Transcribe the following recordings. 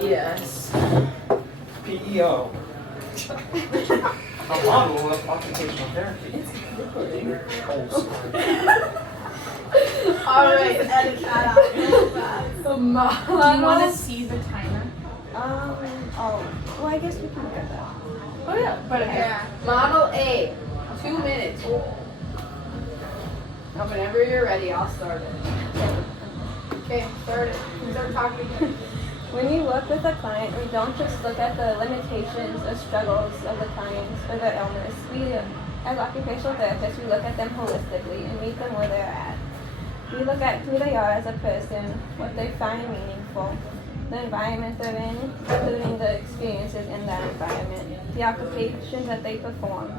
Yes. PEO. A model of occupational therapy. Alright, edit that out real fast. The Do you want model. to see the timer? Well, I guess we can look at that. Oh yeah, but okay. Yeah. Model A, 2 minutes. Now, whenever you're ready, I'll start it. Okay, start it. Start talking. When we work with a client, we don't just look at the limitations or struggles of the clients or their illness. We, as occupational therapists, we look at them holistically and meet them where they're at. We look at who they are as a person, what they find meaningful, the environment they're in, including the experiences in that environment, the occupations that they perform.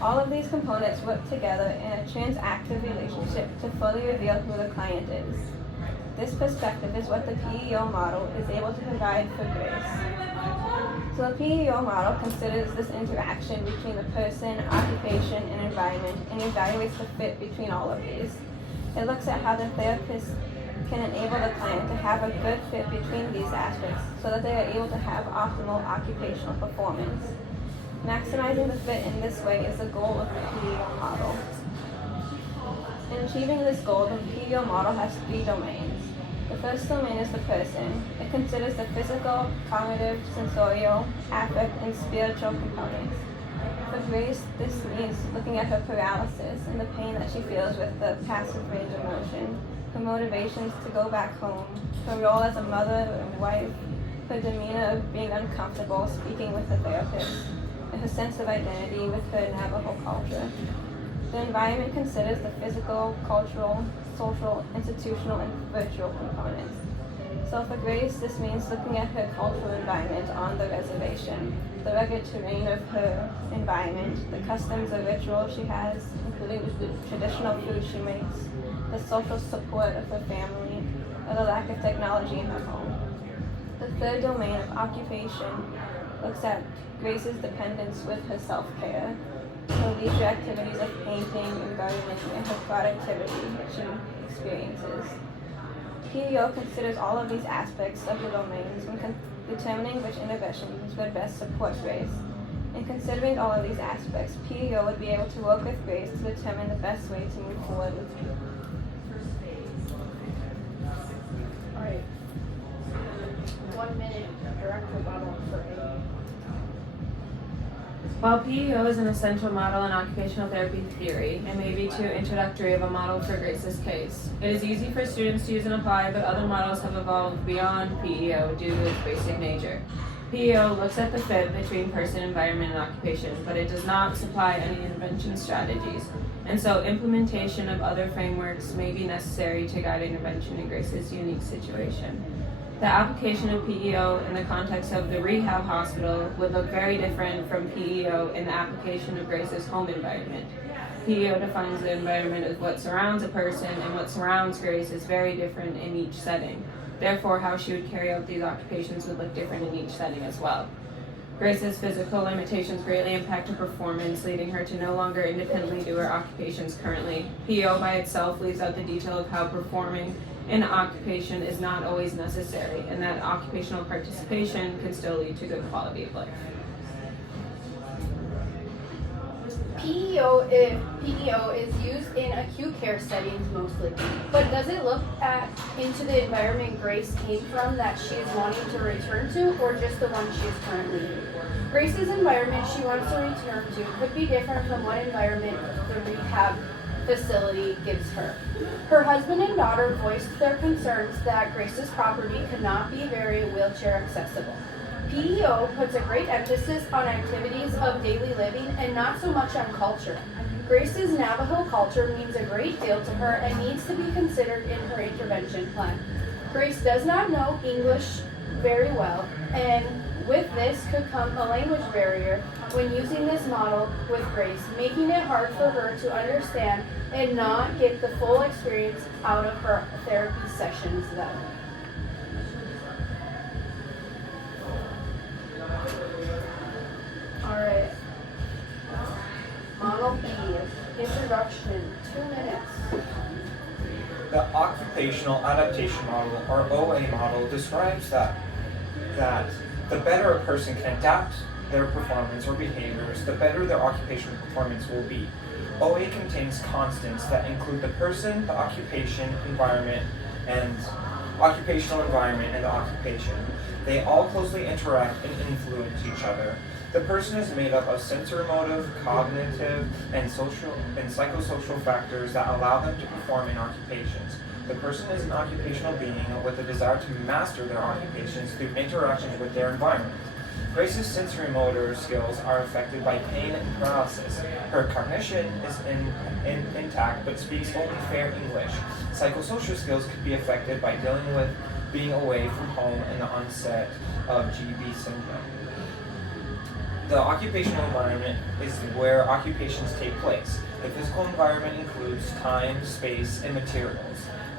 All of these components work together in a transactive relationship to fully reveal who the client is. This perspective is what the PEO model is able to provide for Grace. So the PEO model considers this interaction between the person, occupation, and environment and evaluates the fit between all of these. It looks at how the therapist can enable the client to have a good fit between these aspects so that they are able to have optimal occupational performance. Maximizing the fit in this way is the goal of the PEO model. In achieving this goal, the PEO model has 3 domains. The first domain is the person. It considers the physical, cognitive, sensorial, affect, and spiritual components. For Grace, this means looking at her paralysis and the pain that she feels with the passive range of motion, her motivations to go back home, her role as a mother and wife, her demeanor of being uncomfortable speaking with the therapist, and her sense of identity with her Navajo culture. The environment considers the physical, cultural, social, institutional, and virtual components. So for Grace, this means looking at her cultural environment on the reservation, the rugged terrain of her environment, the customs or rituals she has, including the traditional food she makes, the social support of her family, or the lack of technology in her home. The third domain of occupation looks at Grace's dependence with her self-care, her leisure activities of painting and gardening, and her productivity she experiences. PEO considers all of these aspects of the domains when determining which interventions would best support Grace. In considering all of these aspects, PEO would be able to work with Grace to determine the best way to move forward with you. Alright. 1 minute direct rebuttal for A. While PEO is an essential model in occupational therapy theory, it may be too introductory of a model for Grace's case. It is easy for students to use and apply, but other models have evolved beyond PEO due to its basic nature. PEO looks at the fit between person, environment, and occupation, but it does not supply any intervention strategies, and so implementation of other frameworks may be necessary to guide intervention in Grace's unique situation. The application of PEO in the context of the rehab hospital would look very different from PEO in the application of Grace's home environment. PEO defines the environment as what surrounds a person, and what surrounds Grace is very different in each setting. Therefore, how she would carry out these occupations would look different in each setting as well. Grace's physical limitations greatly impact her performance, leading her to no longer independently do her occupations currently. PEO by itself leaves out the detail of how performing an occupation is not always necessary, and that occupational participation can still lead to good quality of life. PEO is used in acute care settings mostly, but does it look into the environment Grace came from that she is wanting to return to, or just the one she is currently in? Grace's environment she wants to return to could be different from what environment the rehab facility gives her. Her husband and daughter voiced their concerns that Grace's property could not be very wheelchair accessible. PEO puts a great emphasis on activities of daily living and not so much on culture. Grace's Navajo culture means a great deal to her and needs to be considered in her intervention plan. Grace does not know English very well, and with this could come a language barrier when using this model with Grace, making it hard for her to understand and not get the full experience out of her therapy sessions then. Alright. Model B, introduction, 2 minutes. The Occupational Adaptation Model, or OA model, describes that that the better a person can adapt their performance or behaviors, the better their occupational performance will be. OA contains constants that include the person, the occupation, environment, and occupational environment and the occupation. They all closely interact and influence each other. The person is made up of sensorimotive, cognitive, and social and psychosocial factors that allow them to perform in occupations. The person is an occupational being with a desire to master their occupations through interactions with their environment. Grace's sensorimotor skills are affected by pain and paralysis. Her cognition is intact but speaks only fair English. Psychosocial skills could be affected by dealing with being away from home and the onset of GB syndrome. The occupational environment is where occupations take place. The physical environment includes time, space, and materials.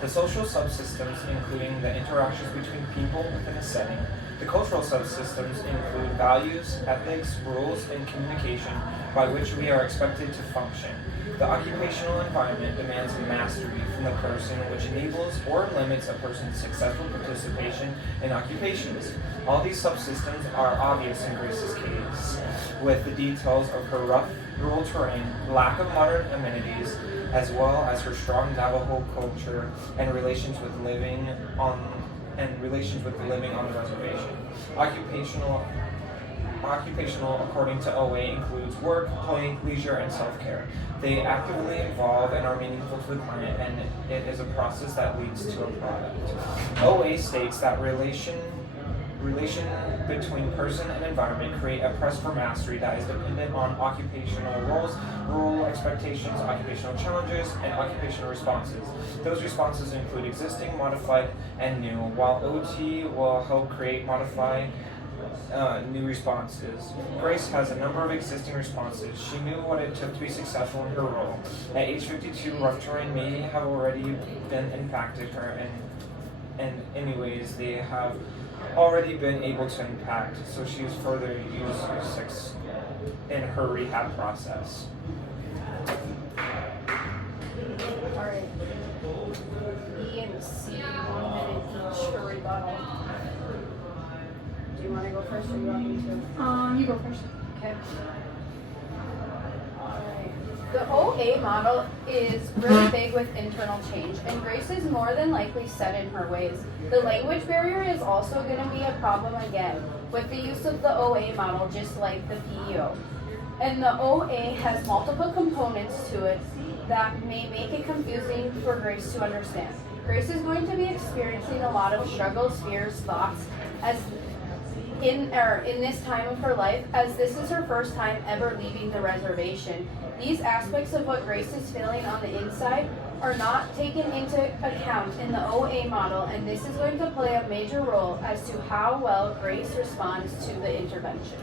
The social subsystems, including the interactions between people within a setting. The cultural subsystems include values, ethics, rules, and communication by which we are expected to function. The occupational environment demands mastery from the person, which enables or limits a person's successful participation in occupations. All these subsystems are obvious in Grace's case, with the details of her rough, rural terrain, lack of modern amenities, as well as her strong Navajo culture and relations with living on the reservation. Occupational, according to OA, includes work, play, leisure, and self-care. They actively involve and are meaningful to the client, and it is a process that leads to a product. OA states that relation between person and environment create a press for mastery that is dependent on occupational roles, role expectations, occupational challenges, and occupational responses. Those responses include existing, modified, and new, while OT will help create, modify, new responses. Grace has a number of existing responses. She knew what it took to be successful in her role. At age 52, rough terrain may have already been impacted her, and anyways, they have already been able to impact, so she is further used six in her rehab process. Alright. B and C, 1 minute each for rebuttal. Do you want to go first or you want me to? You go first. Okay. Alright. The OA model is really big with internal change, and Grace is more than likely set in her ways. The language barrier is also going to be a problem again with the use of the OA model, just like the PEO. And the OA has multiple components to it that may make it confusing for Grace to understand. Grace is going to be experiencing a lot of struggles, fears, thoughts as in this time of her life, as this is her first time ever leaving the reservation. These aspects of what Grace is feeling on the inside are not taken into account in the OA model, and this is going to play a major role as to how well Grace responds to the intervention.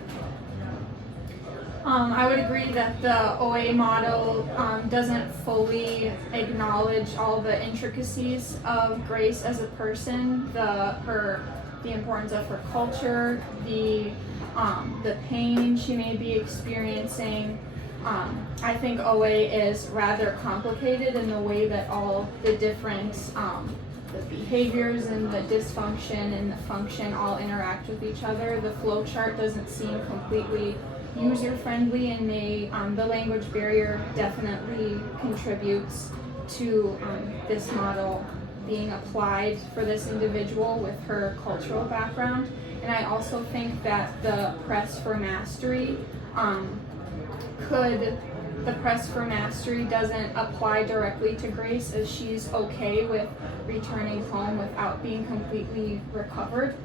I would agree that the OA model doesn't fully acknowledge all the intricacies of Grace as a person, the importance of her culture, the pain she may be experiencing. I think OA is rather complicated in the way that all the different the behaviors and the dysfunction and the function all interact with each other. The flow chart doesn't seem completely user-friendly, and the language barrier definitely contributes to this model being applied for this individual with her cultural background. And I also think that the press for mastery doesn't apply directly to Grace, as she's okay with returning home without being completely recovered.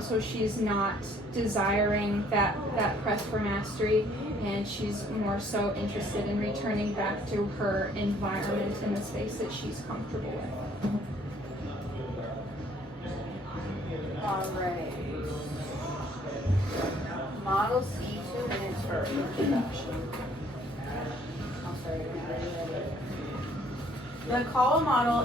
So she's not desiring that press for mastery, and she's more so interested in returning back to her environment in the space that she's comfortable with. Alright. Model C, 2 minutes for introduction. I'll start it. The CAWA model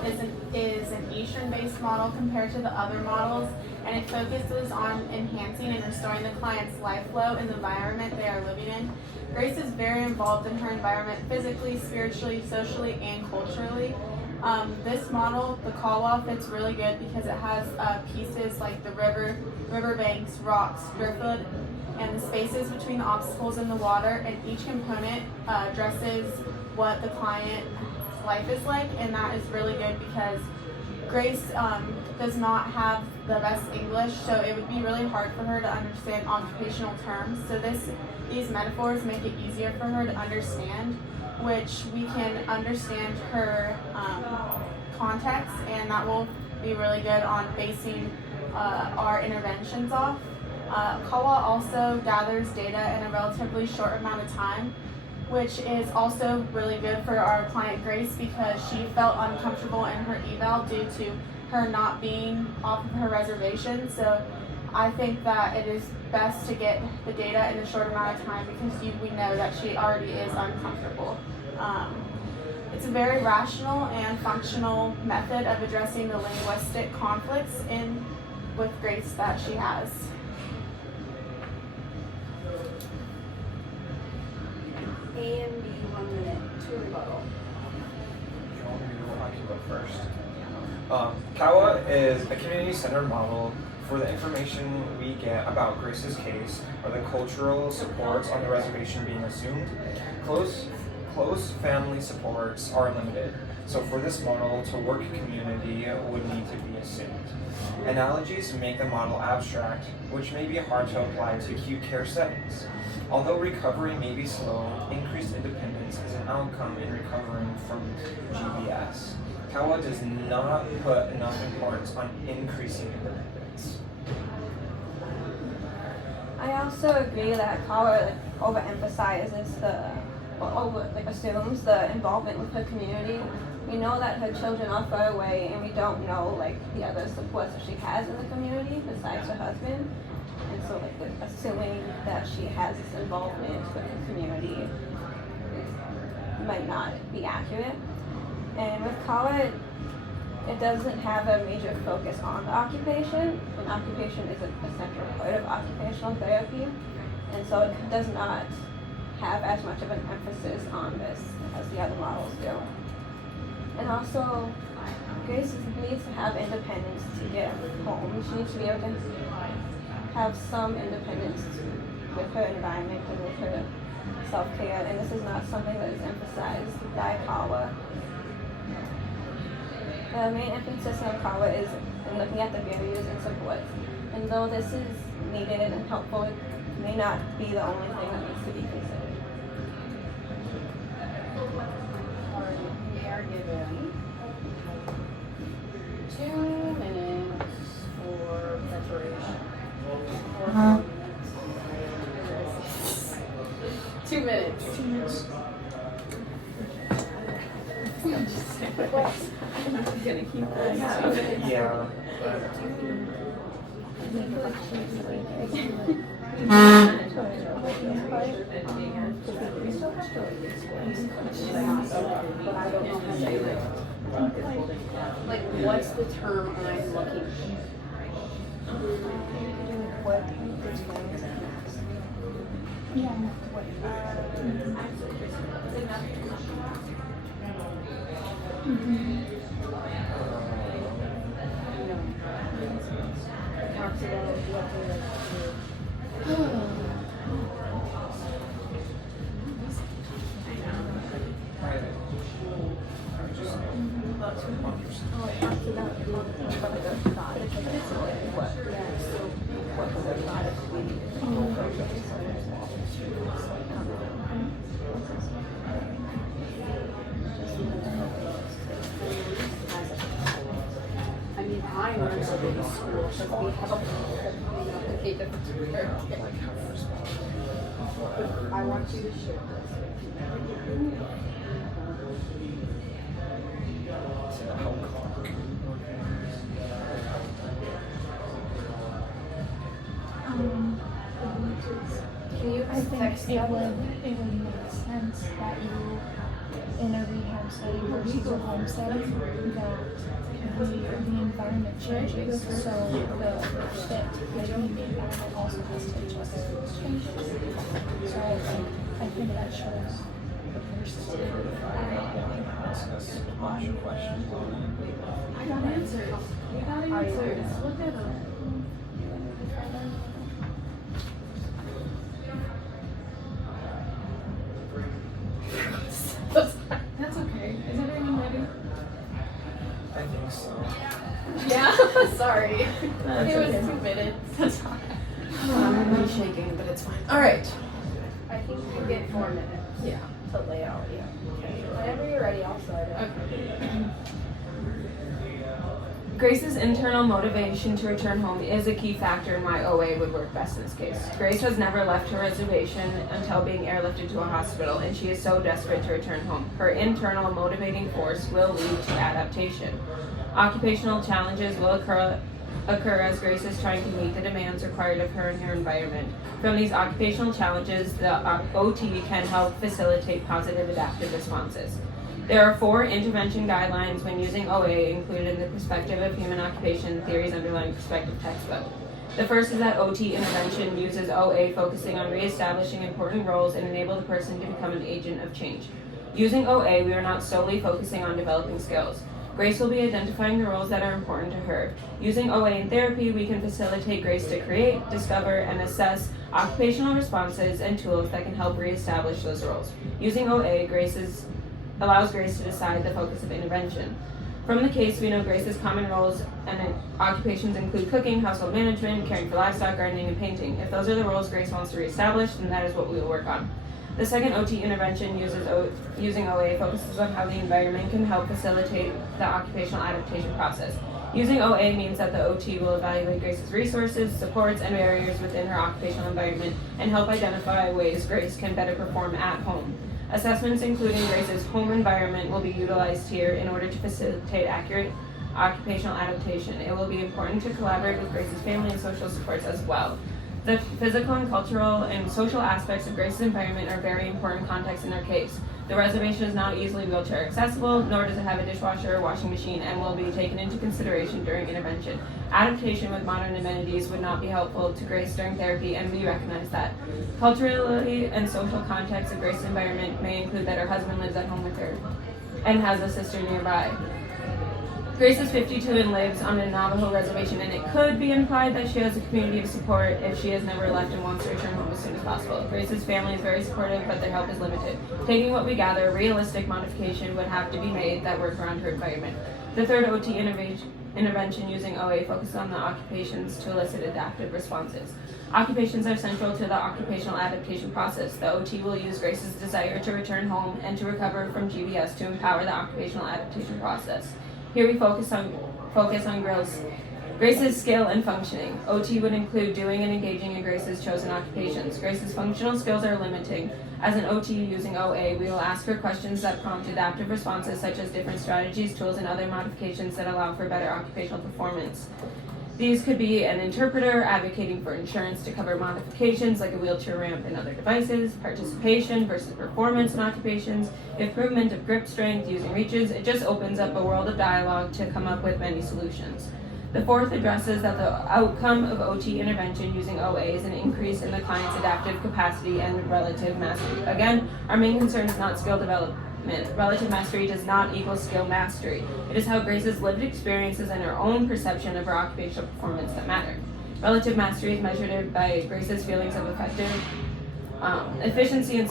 is an Eastern-based model compared to the other models, and it focuses on enhancing and restoring the client's life flow in the environment they are living in. Grace is very involved in her environment physically, spiritually, socially, and culturally. This model, the CAWA, fits really good because it has pieces like the river, riverbanks, rocks, driftwood, and the spaces between the obstacles in the water, and each component addresses what the client's life is like, and that is really good because Grace does not have the best English, so it would be really hard for her to understand occupational terms. So these metaphors make it easier for her to understand, which we can understand her context, and that will be really good on basing our interventions off. CAWA also gathers data in a relatively short amount of time, which is also really good for our client Grace because she felt uncomfortable in her eval due to her not being off of her reservation. So I think that it is best to get the data in a short amount of time because we know that she already is uncomfortable. It's a very rational and functional method of addressing the linguistic conflicts with Grace that she has. A and B, 1 minute to rebuttal. You want me to go? I can go first. CAWA is a community-centered model for the information we get about Grace's case or the cultural supports on the reservation being assumed. Close family supports are limited, so for this model to work community would need to be assumed. Analogies make the model abstract, which may be hard to apply to acute care settings. Although recovery may be slow, increased independence is an outcome in recovering from GBS. CAWA does not put enough importance on increasing independence. I also agree that CAWA overemphasizes assumes the involvement with her community. We know that her children are far away, and we don't know the other supports that she has in the community besides her husband. And so assuming that she has this involvement with the community might not be accurate. And with CAWA, it doesn't have a major focus on the occupation, and occupation is a central part of occupational therapy, and so it does not have as much of an emphasis on this as the other models do. And also, Grace needs to have independence to get home. She needs to be able to have some independence with her environment and with her self-care, and this is not something that is emphasized by CAWA. The main emphasis of CAWA is in looking at the barriers and supports, and though this is needed and helpful, it may not be the only thing that needs to be considered. We are given 2 minutes for preparation. 2 minutes. 2 minutes. Yeah. Like, what's the term I'm looking talks about what they like to do. I mean, I learned to go to school because we have a completely different character. I want you to share this. Can you I think text it would make sense that you, in a rehab setting versus a home setting, that the environment changes, so the fit between the environment also has to adjust to those changes. So I think that shows the person. I got answers. We got answers. Look at them. Sorry. That's It was okay. 2 minutes. That's fine. I'm really shaking, but it's fine. All right. I think you get 4 minutes Yeah. to lay out, yeah. Whenever you're ready, I'll start it. Okay. Grace's internal motivation to return home is a key factor in why OA would work best in this case. Grace has never left her reservation until being airlifted to a hospital, and she is so desperate to return home. Her internal motivating force will lead to adaptation. Occupational challenges will occur as Grace is trying to meet the demands required of her in her environment. From these occupational challenges, the OT can help facilitate positive adaptive responses. There are 4 intervention guidelines when using OA included in the Perspective of Human Occupation Theories Underlying Perspective textbook. The first is that OT intervention uses OA focusing on reestablishing important roles and enable the person to become an agent of change. Using OA, we are not solely focusing on developing skills. Grace will be identifying the roles that are important to her. Using OA in therapy, we can facilitate Grace to create, discover, and assess occupational responses and tools that can help reestablish those roles. Using OA, allows Grace to decide the focus of intervention. From the case, we know Grace's common roles and occupations include cooking, household management, caring for livestock, gardening, and painting. If those are the roles Grace wants to reestablish, then that is what we will work on. The second OT intervention using OA focuses on how the environment can help facilitate the occupational adaptation process. Using OA means that the OT will evaluate Grace's resources, supports, and barriers within her occupational environment and help identify ways Grace can better perform at home. Assessments including Grace's home environment will be utilized here in order to facilitate accurate occupational adaptation. It will be important to collaborate with Grace's family and social supports as well. The physical and cultural and social aspects of Grace's environment are very important contexts in her case. The reservation is not easily wheelchair accessible, nor does it have a dishwasher or washing machine, and will be taken into consideration during intervention. Adaptation with modern amenities would not be helpful to Grace during therapy, and we recognize that. Culturally and social context of Grace's environment may include that her husband lives at home with her and has a sister nearby. Grace is 52 and lives on a Navajo reservation, and it could be implied that she has a community of support if she has never left and wants to return home as soon as possible. Grace's family is very supportive, but their help is limited. Taking what we gather, realistic modification would have to be made that work around her environment. The third OT intervention using OA focuses on the occupations to elicit adaptive responses. Occupations are central to the occupational adaptation process. The OT will use Grace's desire to return home and to recover from GBS to empower the occupational adaptation process. Here we focus on Grace's skill and functioning. OT would include doing and engaging in Grace's chosen occupations. Grace's functional skills are limiting. As an OT using OA, we will ask her questions that prompt adaptive responses such as different strategies, tools, and other modifications that allow for better occupational performance. These could be an interpreter, advocating for insurance to cover modifications like a wheelchair ramp and other devices, participation versus performance in occupations, improvement of grip strength using reaches. It just opens up a world of dialogue to come up with many solutions. The fourth addresses that the outcome of OT intervention using OA is an increase in the client's adaptive capacity and relative mastery. Again, our main concern is not skill development. Relative mastery does not equal skill mastery. It is how Grace's lived experiences and her own perception of her occupational performance that matter. Relative mastery is measured by Grace's feelings of efficiency and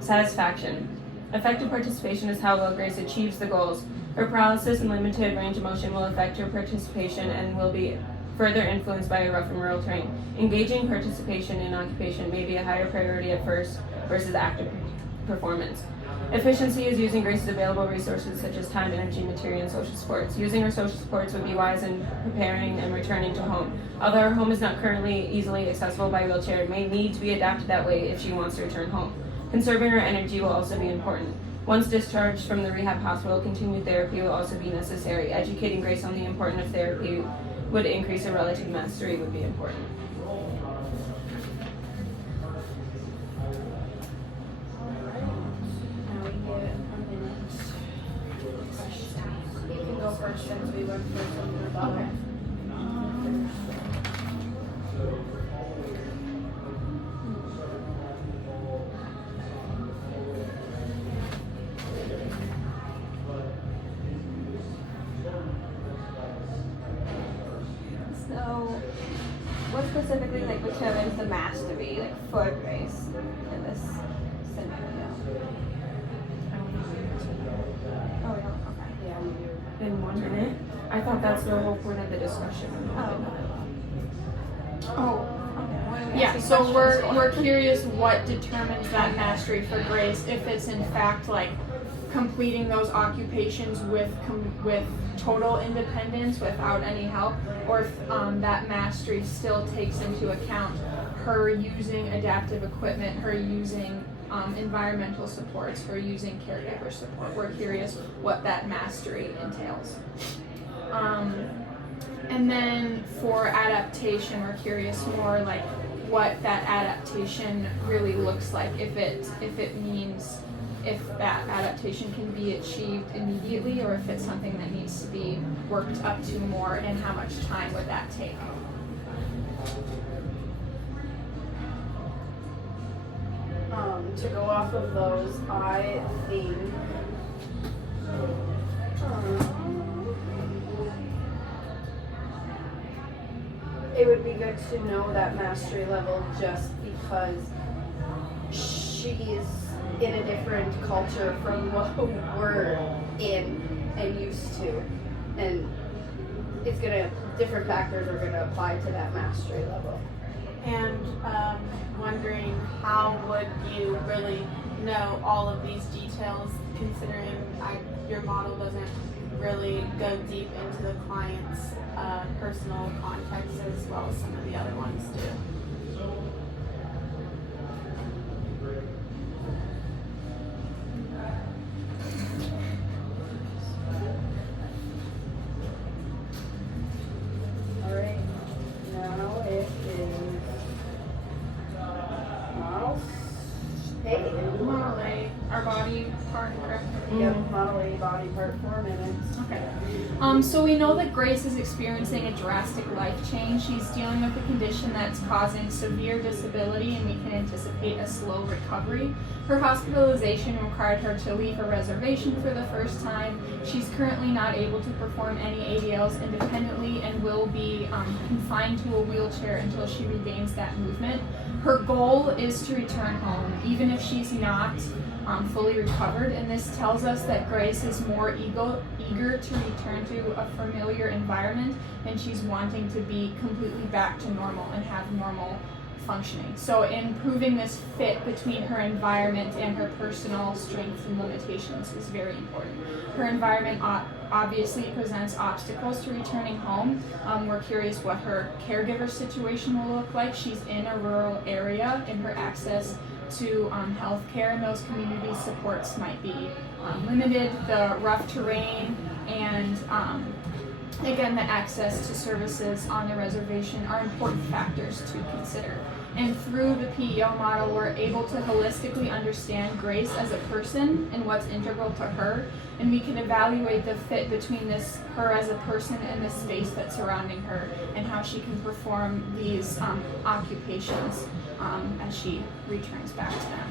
satisfaction. Effective participation is how well Grace achieves the goals. Her paralysis and limited range of motion will affect her participation and will be further influenced by a rough and rural terrain. Engaging participation in occupation may be a higher priority at first versus active performance. Efficiency is using Grace's available resources such as time, energy, material, and social supports. Using her social supports would be wise in preparing and returning to home. Although her home is not currently easily accessible by wheelchair, it may need to be adapted that way if she wants to return home. Conserving her energy will also be important. Once discharged from the rehab hospital, continued therapy will also be necessary. Educating Grace on the importance of therapy would increase her relative mastery would be important. Now we get a minute. You can go first since we went first on the rebuttal. Okay. So, what specifically determines the mastery for Grace in this scenario? Oh, yeah, okay. Yeah. in 1 minute. I thought that's the whole point of the discussion. Oh. Okay. Yeah, so we're curious what determines that mastery for Grace, if it's in fact like completing those occupations with total independence without any help, or if that mastery still takes into account her using adaptive equipment, her using environmental supports, her using caregiver support. We're curious what that mastery entails. And then for adaptation, we're curious more like what that adaptation really looks like, if it means if that adaptation can be achieved immediately, or if it's something that needs to be worked up to more, and how much time would that take. To go off of those, I think it would be good to know that mastery level, just because she's in a different culture from what we're in and used to, and different factors are gonna apply to that mastery level. And wondering how would you really know all of these details, considering your model doesn't really go deep into the client's personal context as well as some of the other ones do. Alright, now it is Model A. Model A, our body part, correct? Yep, Model A, body part, 4 minutes. Okay. So we know that Grace is experiencing a drastic life change. She's dealing with a condition that's causing severe disability, and we can anticipate a slow recovery. Her hospitalization required her to leave a reservation for the first time. She's currently not able to perform any ADLs independently and will be confined to a wheelchair until she regains that movement. Her goal is to return home, even if she's not fully recovered, and this tells us that Grace is more eager to return to a familiar environment, and she's wanting to be completely back to normal and have normal functioning. So improving this fit between her environment and her personal strengths and limitations is very important. Her environment obviously presents obstacles to returning home. We're curious what her caregiver situation will look like. She's in a rural area, and her access to health care and those community supports might be limited. The rough terrain and again, the access to services on the reservation are important factors to consider. And through the PEO model, we're able to holistically understand Grace as a person and what's integral to her, and we can evaluate the fit between her as a person and the space that's surrounding her, and how she can perform these occupations as she returns back to them.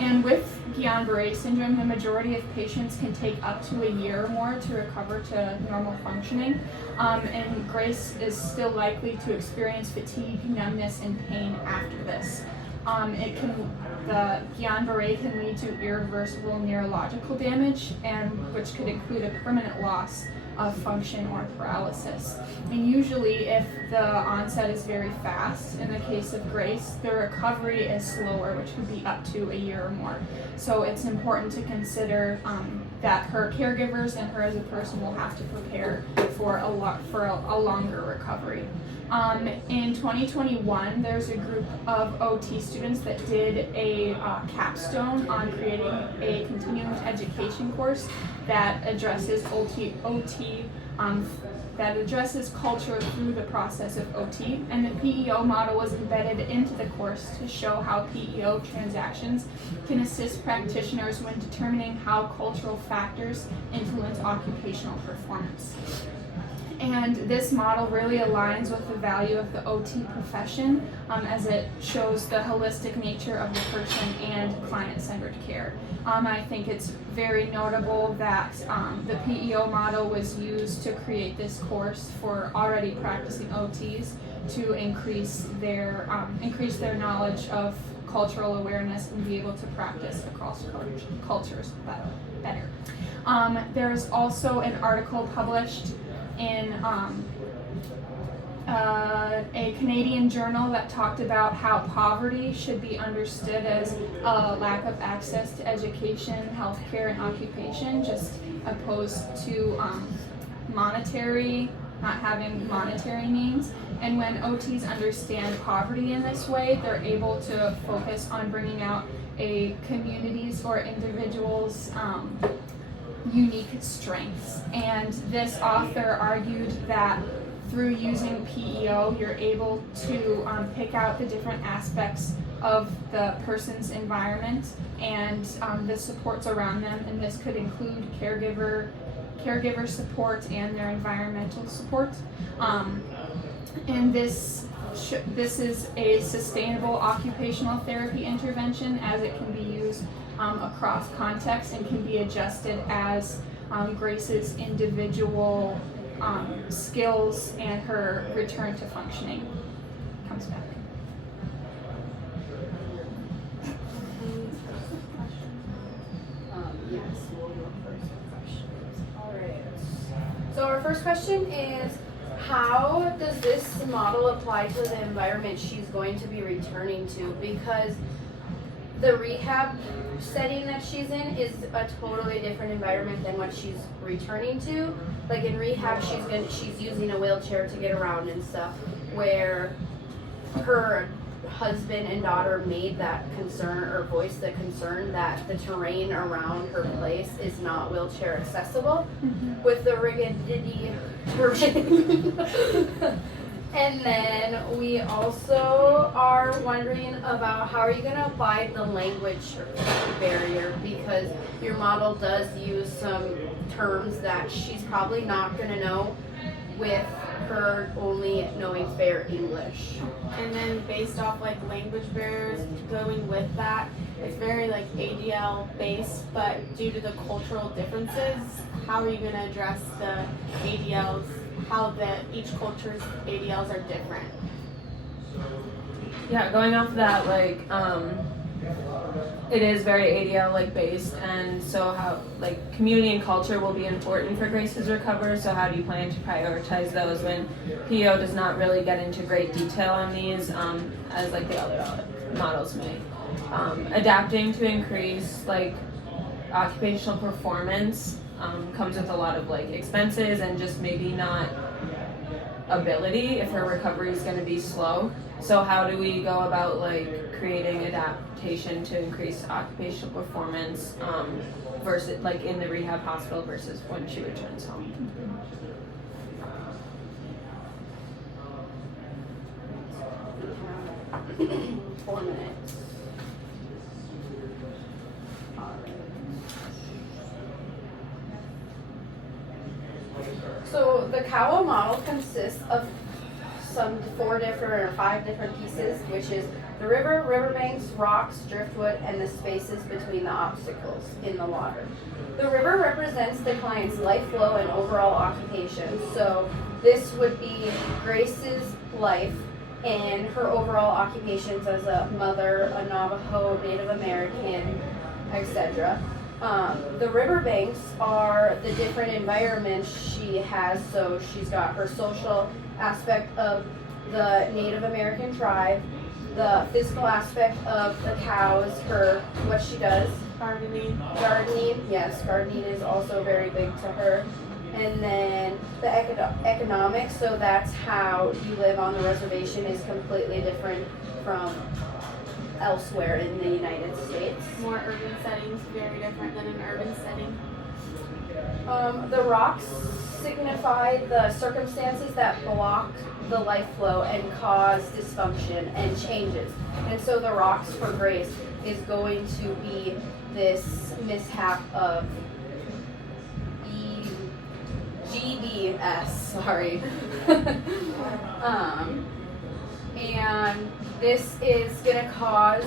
And with Guillain-Barré syndrome, the majority of patients can take up to a year or more to recover to normal functioning. And Grace is still likely to experience fatigue, numbness, and pain after this. The Guillain-Barré can lead to irreversible neurological damage, and which could include a permanent loss of function or paralysis. And usually, if the onset is very fast, in the case of Grace, the recovery is slower, which could be up to a year or more. So it's important to consider that her caregivers and her as a person will have to prepare for a longer recovery. In 2021, there's a group of OT students that did a capstone on creating a continuing education course that addresses that addresses culture through the process of OT, and the PEO model was embedded into the course to show how PEO transactions can assist practitioners when determining how cultural factors influence occupational performance. And this model really aligns with the value of the OT profession, as it shows the holistic nature of the person and client-centered care. I think it's very notable that the PEO model was used to create this course for already practicing OTs, to increase their knowledge of cultural awareness and be able to practice across cultures better. There's also an article published in a Canadian journal that talked about how poverty should be understood as a lack of access to education, healthcare, and occupation, just opposed to not having monetary means. And when OTs understand poverty in this way, they're able to focus on bringing out a community's or individual's unique strengths. And this author argued that through using PEO, you're able to pick out the different aspects of the person's environment and the supports around them, and this could include caregiver support and their environmental support. And this is a sustainable occupational therapy intervention, as it can be used across contexts and can be adjusted as Grace's individual skills and her return to functioning comes back. Yes, we'll go first with questions. All right. So our first question is, how does this model apply to the environment she's going to be returning to? Because the rehab setting that she's in is a totally different environment than what she's returning to. Like in rehab, she's using a wheelchair to get around and stuff, where her husband and daughter made that concern or voiced the concern that the terrain around her place is not wheelchair accessible with the rigidity. And then we also are wondering about how are you going to apply the language barrier, because your model does use some terms that she's probably not going to know with her only knowing fair English. And then based off like language barriers going with that, it's very like ADL based, but due to the cultural differences, how are you going to address the ADLs, how each culture's ADLs are different? Yeah, going off of that, like, it is very ADL like based, and so how like community and culture will be important for Grace's recovery. So how do you plan to prioritize those when PEO does not really get into great detail on these, as like the other models may? Adapting to increase like occupational performance comes with a lot of like expenses and just maybe not ability if her recovery is going to be slow. So how do we go about like creating adaptation to increase occupational performance versus like in the rehab hospital versus when she returns home? 4 minutes. So the COWA model consists of some 4 different or 5 different pieces, which is the river, riverbanks, rocks, driftwood, and the spaces between the obstacles in the water. The river represents the client's life flow and overall occupation. So this would be Grace's life and her overall occupations as a mother, a Navajo, Native American, etc. The riverbanks are the different environments she has. So she's got her social aspect of the Native American tribe, the physical aspect of the cows, what she does. Gardening. Yes, gardening is also very big to her. And then the economics, so that's how you live on the reservation, is completely different from elsewhere in the United States. More urban settings, very different than an urban setting. The rocks signify the circumstances that block the life flow and cause dysfunction and changes. And so the rocks for Grace is going to be this mishap of GBS, sorry. And this is going to cause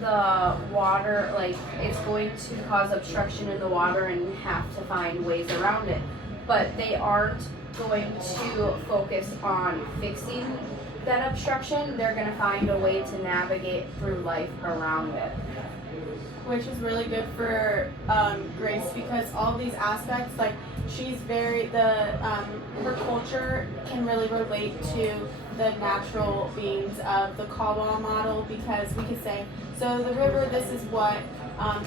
the water, like it's going to cause obstruction in the water and have to find ways around it. But they aren't going to focus on fixing that obstruction. They're going to find a way to navigate through life around it. Which is really good for Grace, because all these aspects, like she's very her culture can really relate to the natural beings of the Kawa model, because we could say, so the river, this is what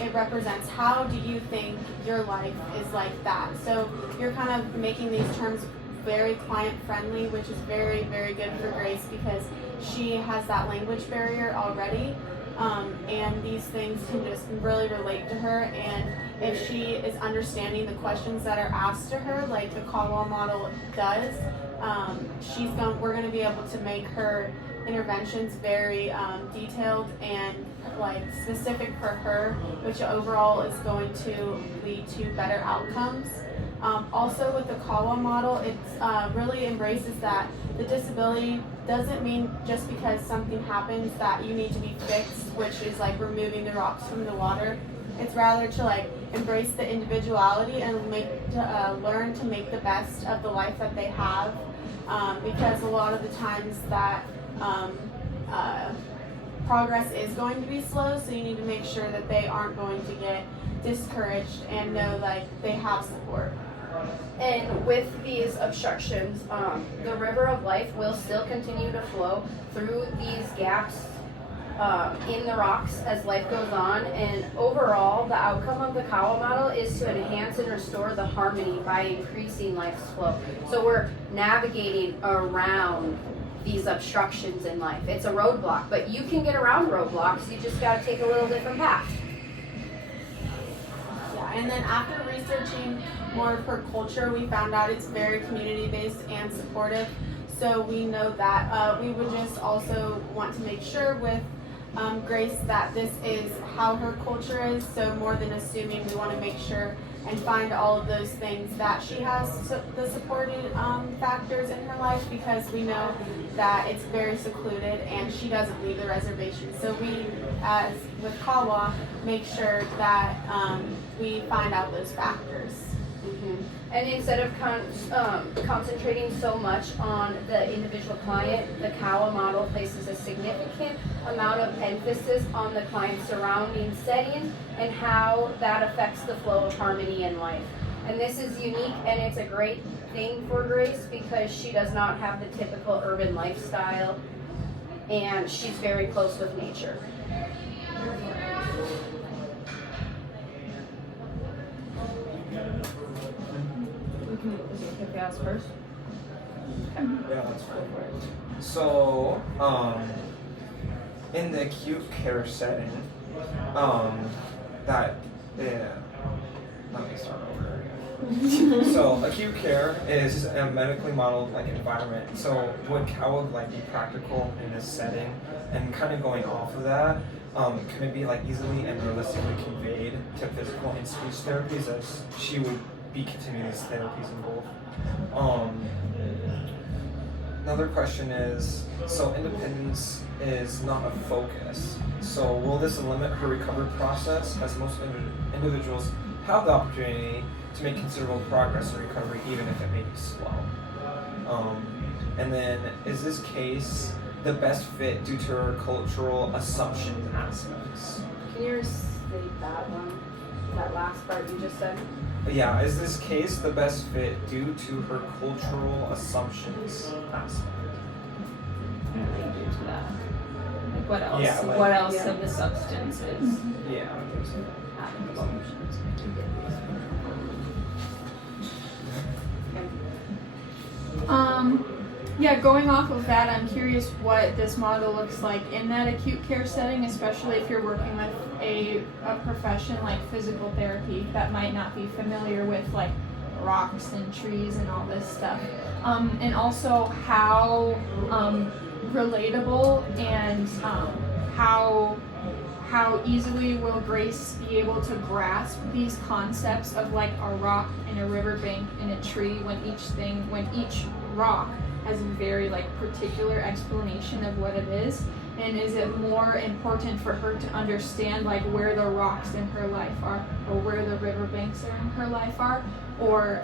it represents. How do you think your life is like that? So you're kind of making these terms very client friendly, which is very, very good for Grace, because she has that language barrier already. And these things can just really relate to her, and if she is understanding the questions that are asked to her, like the Caldwell model does, we're going to be able to make her interventions very detailed and like specific for her, which overall is going to lead to better outcomes. Also with the Caldwell model, it really embraces that the disability doesn't mean just because something happens that you need to be fixed, which is like removing the rocks from the water. It's rather to like embrace the individuality and learn to make the best of the life that they have, because a lot of the times that progress is going to be slow, so you need to make sure that they aren't going to get discouraged and know like they have support. And with these obstructions, the river of life will still continue to flow through these gaps in the rocks as life goes on. And overall, the outcome of the Kawa model is to enhance and restore the harmony by increasing life's flow. So we're navigating around these obstructions in life. It's a roadblock, but you can get around roadblocks. You just got to take a little different path. Yeah, and then after researching more of her culture, we found out it's very community-based and supportive. So we know that we would just also want to make sure with Grace that this is how her culture is. So more than assuming, we want to make sure and find all of those things that she has the supported factors in her life, because we know that it's very secluded and she doesn't leave the reservation. So we, as with Kawa, make sure that we find out those factors. Mm-hmm. And instead of concentrating so much on the individual client, the Kawa model places a significant amount of emphasis on the client's surrounding setting and how that affects the flow of harmony in life. And this is unique, and it's a great thing for Grace because she does not have the typical urban lifestyle, and she's very close with nature. Is it okay if I ask first? Yeah, that's perfect. So, in the acute care setting, let me start over again. So, acute care is a medically modeled like environment. So, would Kawa like be practical in this setting? And kind of going off of that, can it be like easily and realistically conveyed to physical and speech therapies, as she would be continuing these therapies in both? Another question is, so independence is not a focus. So will this limit her recovery process, as most individuals have the opportunity to make considerable progress in recovery, even if it may be slow? And then, is this case the best fit due to her cultural assumptions and aspects? Can you restate that one? That last part you just said? Yeah, is this case the best fit due to her cultural assumptions aspect? Due to that. Like what else? Yeah, like- what else yeah. of the substance is Yeah. having those emotions? Yeah, going off of that, I'm curious what this model looks like in that acute care setting, especially if you're working with a profession like physical therapy that might not be familiar with like rocks and trees and all this stuff. And also how relatable and how easily will Grace be able to grasp these concepts of like a rock and a riverbank and a tree when each rock has a very like particular explanation of what it is? And is it more important for her to understand like where the rocks in her life are, or where the riverbanks are in her life are, or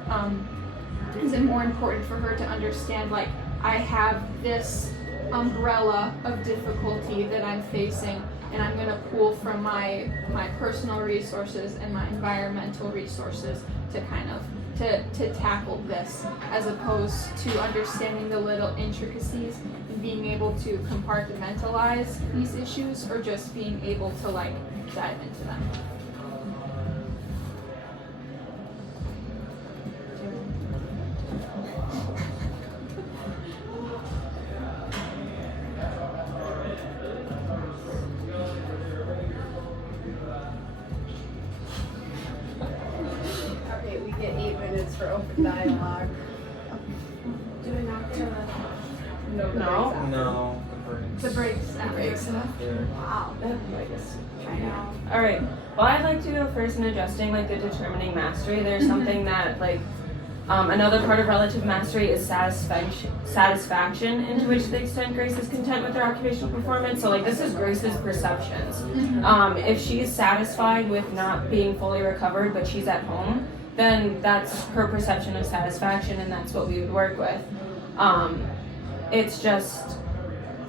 is it more important for her to understand, like, I have this umbrella of difficulty that I'm facing, and I'm going to pull from my personal resources and my environmental resources to kind of to tackle this, as opposed to understanding the little intricacies and being able to compartmentalize these issues, or just being able to like dive into them. Okay, we get 8 minutes for open dialogue. Do we not get a? No. No, the The breaks after. Wow. I know. All right. Well, I'd like to go first in addressing like the determining mastery. There's something that like another part of relative mastery is satisfaction, into which the extent Grace is content with her occupational performance. So like this is Grace's perceptions. If she's satisfied with not being fully recovered, but she's at home, then that's her perception of satisfaction, and that's what we would work with. It's just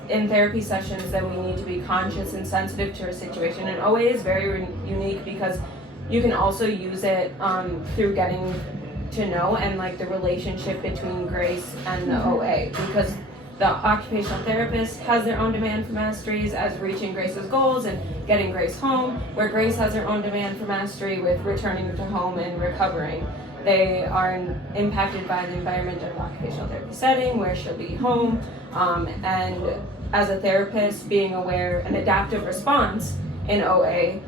in therapy sessions that we need to be conscious and sensitive to her situation. And OA is very unique because you can also use it through getting to know and like the relationship between Grace and the OA, because the occupational therapist has their own demand for masteries as reaching Grace's goals and getting Grace home, where Grace has her own demand for mastery with returning to home and recovering. They are impacted by the environment of the occupational therapy setting, where she'll be home, and as a therapist, being aware an adaptive response in OA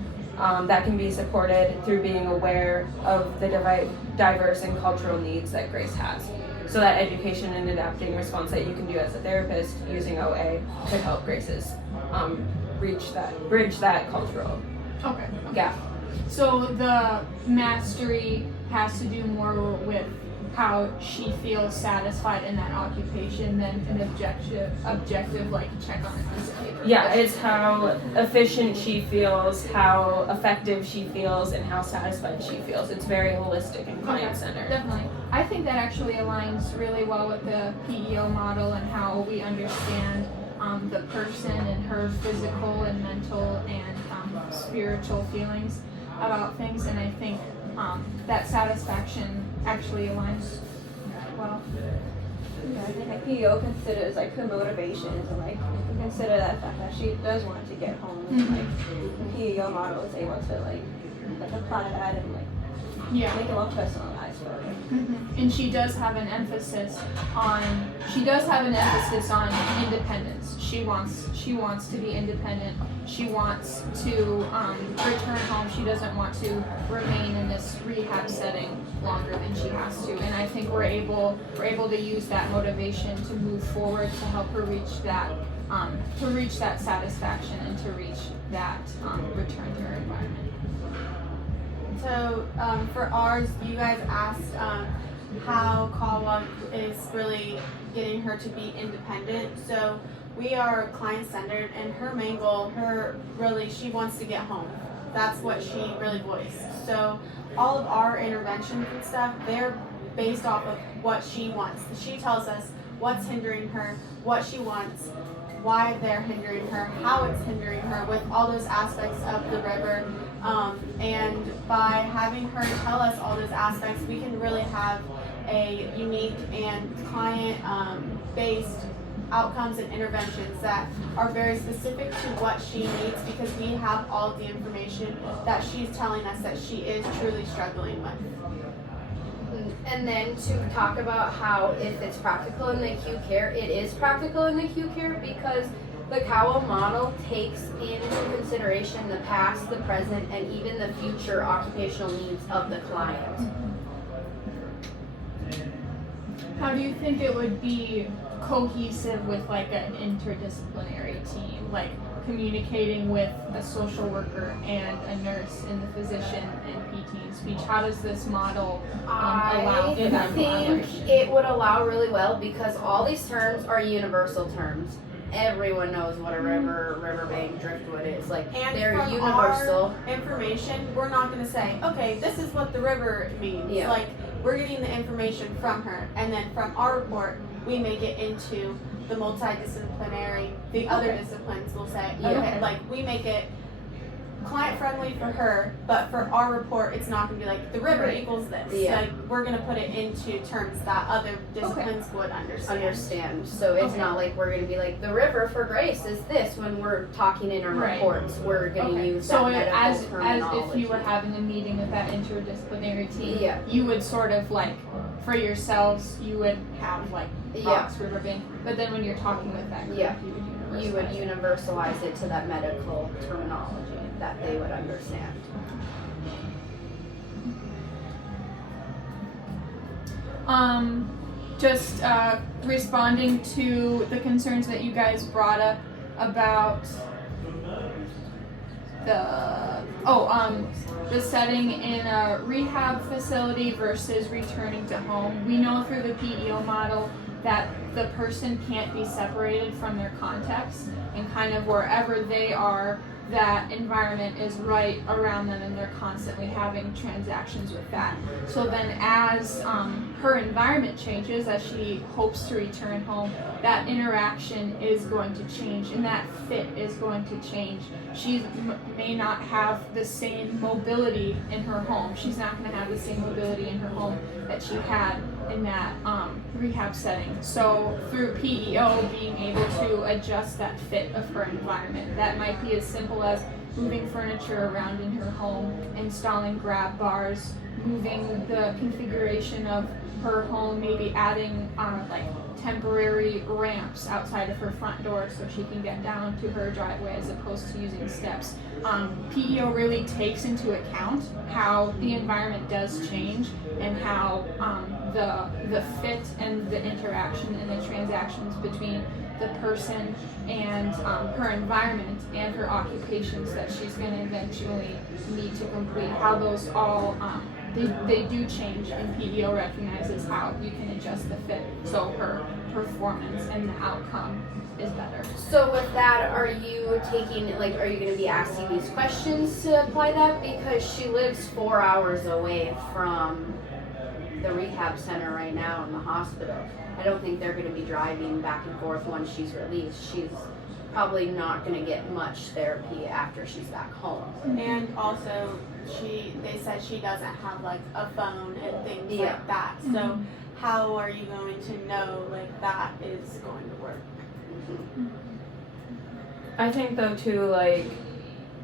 that can be supported through being aware of the diverse and cultural needs that Grace has. So that education and adapting response that you can do as a therapist using OA could help Grace's bridge that cultural Okay. gap. So the mastery has to do more with how she feels satisfied in that occupation than an objective like check on a piece of paper. Yeah, it's how efficient she feels, how effective she feels, and how satisfied she feels. It's very holistic and client-centered. Definitely. I think that actually aligns really well with the PEO model and how we understand the person and her physical and mental and spiritual feelings about things, and I think that satisfaction actually aligns well. Yeah, I think like PEO considers like her motivations, and like you can consider that fact that she does want to get home. And, like the PEO model is able to like apply that and like Yeah. make it more personalized for her. And she does have an emphasis on independence. She wants to be independent. She wants to return home. She doesn't want to remain in this rehab setting longer than she has to. And I think we're able to use that motivation to move forward to help her reach that satisfaction and to reach that return to her environment. So for ours, you guys asked how Kawa is really getting her to be independent. So we are client-centered, and her main goal, she wants to get home. That's what she really voiced. So all of our interventions and stuff, they're based off of what she wants. She tells us what's hindering her, what she wants, why they're hindering her, how it's hindering her, with all those aspects of the river. And by having her tell us all those aspects, we can really have a unique and client-based outcomes and interventions that are very specific to what she needs, because we have all of the information that she's telling us that she is truly struggling with. And then to talk about how if it's practical in the acute care, it is practical in the acute care, because the COWA model takes into consideration the past, the present, and even the future occupational needs of the client. How do you think it would be cohesive with like an interdisciplinary team, like communicating with a social worker and a nurse and the physician and PT and speech? How does this model allow for that I think collaboration? it would allow really well, because all these terms are universal terms. Everyone knows what a riverbank, driftwood is. Like, And they're from universal. our information, we're not going to say, okay, this is what the river means. Yeah. Like, we're getting the information from her, and then from our report, we make it into the multidisciplinary, the other disciplines will say, Yeah. okay, like, we make it client friendly for her, but for our report, it's not gonna be like, the river Right. equals this. Yeah. Like, we're gonna put it into terms that other disciplines would understand. So it's Okay. not like we're gonna be like, the river for Grace is this when we're talking in our Right. reports. We're gonna Okay. use So that medical as terminology. if you were having a meeting with that interdisciplinary team, Yeah. you would sort of like, for yourselves, you would have like Yeah. Fox, Riverbend, but then when you're talking with that group, Yeah. you would You would universalize it. universalize it to that medical terminology that they would understand. Just responding to the concerns that you guys brought up about the setting in a rehab facility versus returning to home. We know through the PEO model that the person can't be separated from their context, and kind of wherever they are, that environment is right around them, and they're constantly having transactions with that. So then as her environment changes, as she hopes to return home, that interaction is going to change, and that fit is going to change. She may not have the same mobility in her home. She's not going to have the same mobility in her home that she had in that rehab setting. So through PEO being able to adjust that fit of her environment, that might be as simple as moving furniture around in her home, installing grab bars, moving the configuration of her home, maybe adding like temporary ramps outside of her front door so she can get down to her driveway as opposed to using steps. PEO really takes into account how the environment does change and how the fit and the interaction and the transactions between the person and her environment and her occupations that she's going to eventually need to complete, how those all they do change, and PEO recognizes how you can adjust the fit so her performance and the outcome is better. So with that, are you are you going to be asking these questions to apply that? Because she lives 4 hours away from the rehab center right now in the hospital. I don't think they're going to be driving back and forth once she's released. She's probably not going to get much therapy after she's back home. And also, they said she doesn't have like a phone and things Yeah. like that. So how are you going to know like that is going to work? I think though too, like,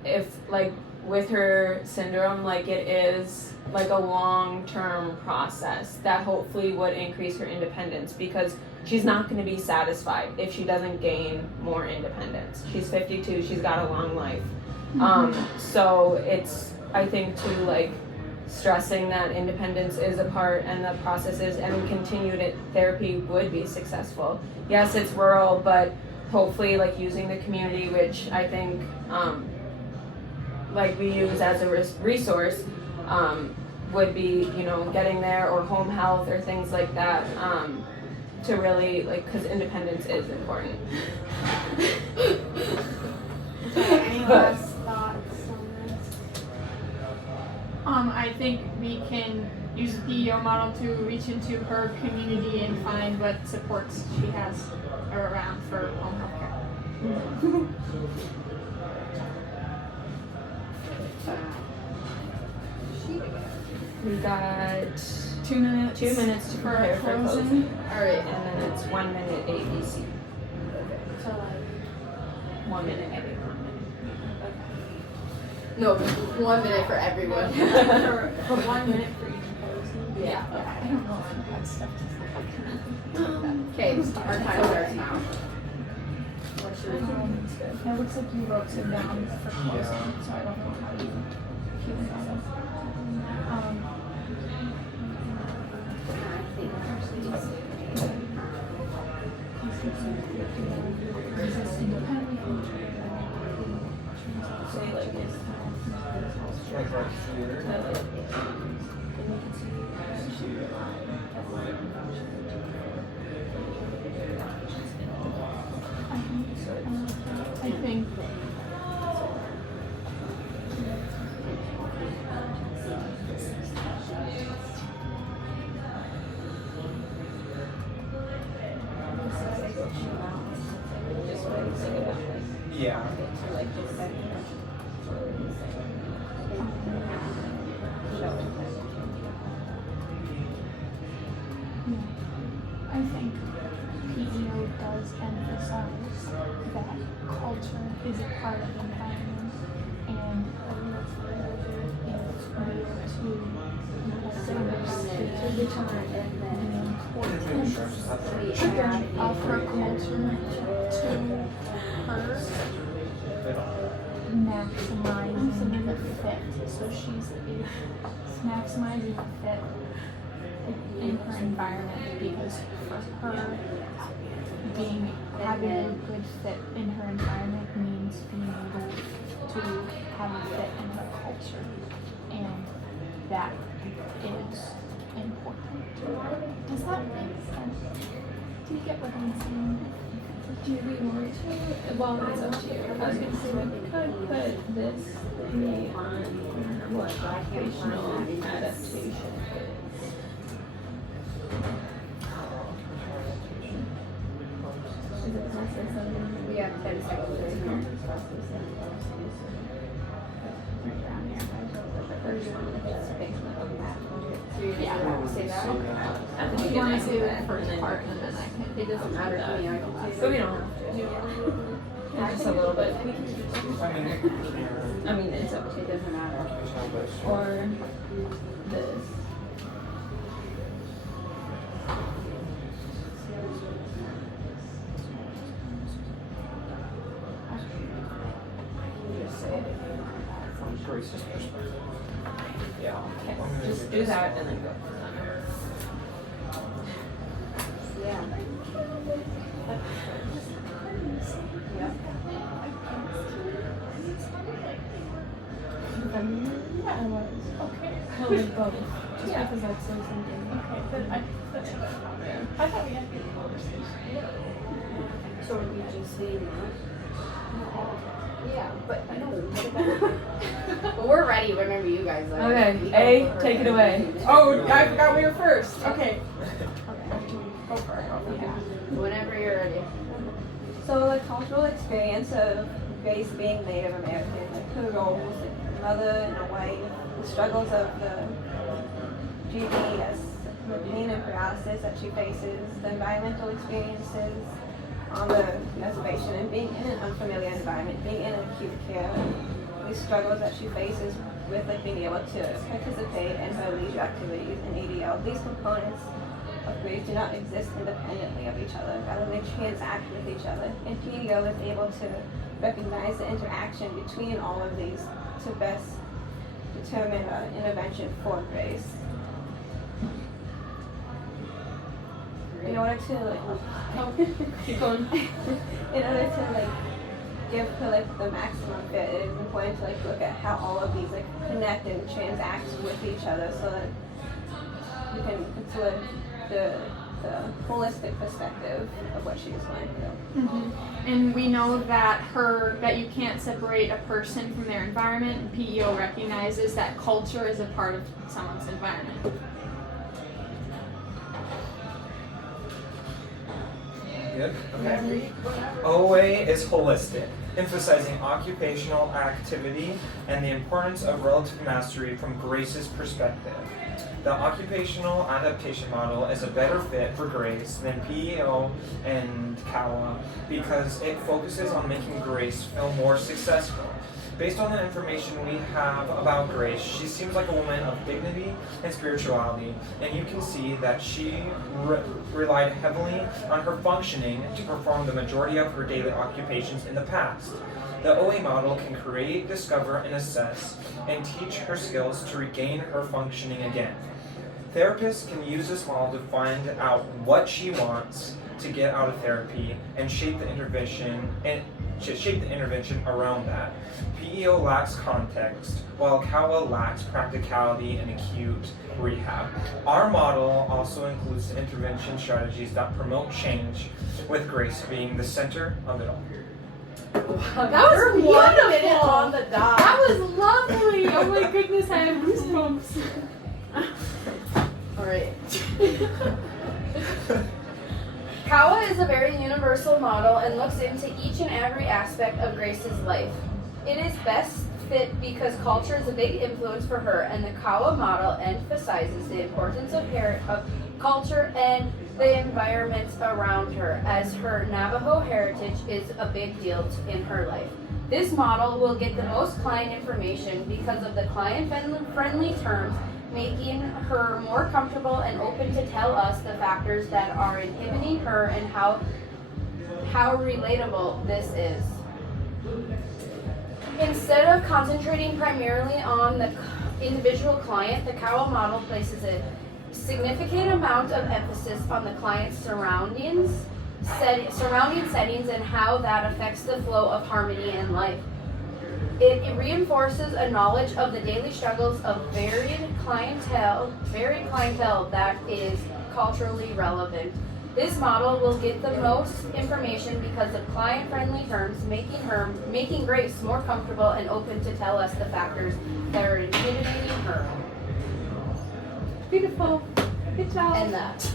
if like with her syndrome, like it is like a long-term process that hopefully would increase her independence, because she's not going to be satisfied if she doesn't gain more independence. She's 52, she's got a long life. So it's, I think too, like stressing that independence is a part and the process is, and continued therapy would be successful. Yes, it's rural, but hopefully like using the community, which I think like we use as a resource, would be, you know, getting there, or home health or things like that, to really like, because independence is important. Okay, any But- last thoughts on this? I think we can use the PEO model to reach into her community and find what supports she has around for home health care. We got 2 minutes. 2 minutes to prepare for closing, Alright. and then it's 1 minute ABC. So like, 1 minute edit, 1 minute. No, 1 minute for everyone. for 1 minute for each person? Yeah. I don't know if I had stuff to Okay, our time starts now. It looks like you wrote some down for closing, so I don't know how you feel about it. Like right here. I think I think PEO does emphasize that culture is a part of the environment and it's real to understand the importance of her culture to her maximizing the fit. So she's maximizing the fit in her environment because for her having a good fit in her environment means being able to have a fit in her culture, and that is important to her. Does that make sense? Do you get what I'm saying? Do we want to? Well, it's up to you. I was gonna say we could put this thingy on what occupational adaptation is. Is it necessary? We have 10 seconds. Yeah. Say that. I think You want to say that the first part and then I can. It doesn't matter to me. I can say But we don't have to. Just a little bit. I mean, it's up to It doesn't matter. Occupational list. or this. Just say it. From Grace's perspective. Yeah. Okay, just do that and then go. Yeah. Yep. Yeah, I was. Okay. No, like both. Just because I'd say something. Okay, but I thought we had good conversation. So are we just saying that? Yeah, but I know. But we're ready whenever you guys are. Okay, A, take it away. Oh, I forgot we were first. Okay. Go for it. Yeah. Whenever you're ready. So the cultural experience of Grace being Native American, like her roles, like mother and a wife, the struggles of the GBS, the pain and paralysis that she faces, the environmental experiences on the reservation, and being in an unfamiliar environment, being in acute care, these struggles that she faces with like being able to participate in her leisure activities in ADL. These components of Grace do not exist independently of each other, rather they transact with each other. And PEO is able to recognize the interaction between all of these to best determine an intervention for Grace. In order to Keep going. in order to like give her like the maximum fit, it is important to like look at how all of these like connect and transact with each other, so that you can consider the holistic perspective of what she's going through. Mm-hmm. And we know that you can't separate a person from their environment, and PEO recognizes that culture is a part of someone's environment. Good. Okay. OA is holistic, emphasizing occupational activity and the importance of relative mastery from Grace's perspective. The occupational adaptation model is a better fit for Grace than PEO and CAWA because it focuses on making Grace feel more successful. Based on the information we have about Grace, she seems like a woman of dignity and spirituality, and you can see that she relied heavily on her functioning to perform the majority of her daily occupations in the past. The OA model can create, discover, and assess, and teach her skills to regain her functioning again. Therapists can use this model to find out what she wants to get out of therapy and shape the intervention around that. PEO lacks context, while CAWA lacks practicality and acute rehab. Our model also includes intervention strategies that promote change, with Grace being the center of it all. That was wonderful. On the dot. That was lovely. Oh my goodness, I have goosebumps. Alright. CAWA is a very universal model and looks into each and every aspect of Grace's life. It is best fit because culture is a big influence for her, and the Kawa model emphasizes the importance of culture and the environment around her, as her Navajo heritage is a big deal in her life. This model will get the most client information because of the client-friendly terms, making her more comfortable and open to tell us the factors that are inhibiting her and how relatable this is. Instead of concentrating primarily on the individual client, the Kawa model places a significant amount of emphasis on the client's surrounding settings and how that affects the flow of harmony in life. It reinforces a knowledge of the daily struggles of varied clientele that is culturally relevant. This model will get the most information because of client-friendly terms, making Grace more comfortable and open to tell us the factors that are intimidating her. Beautiful. Good job. And that.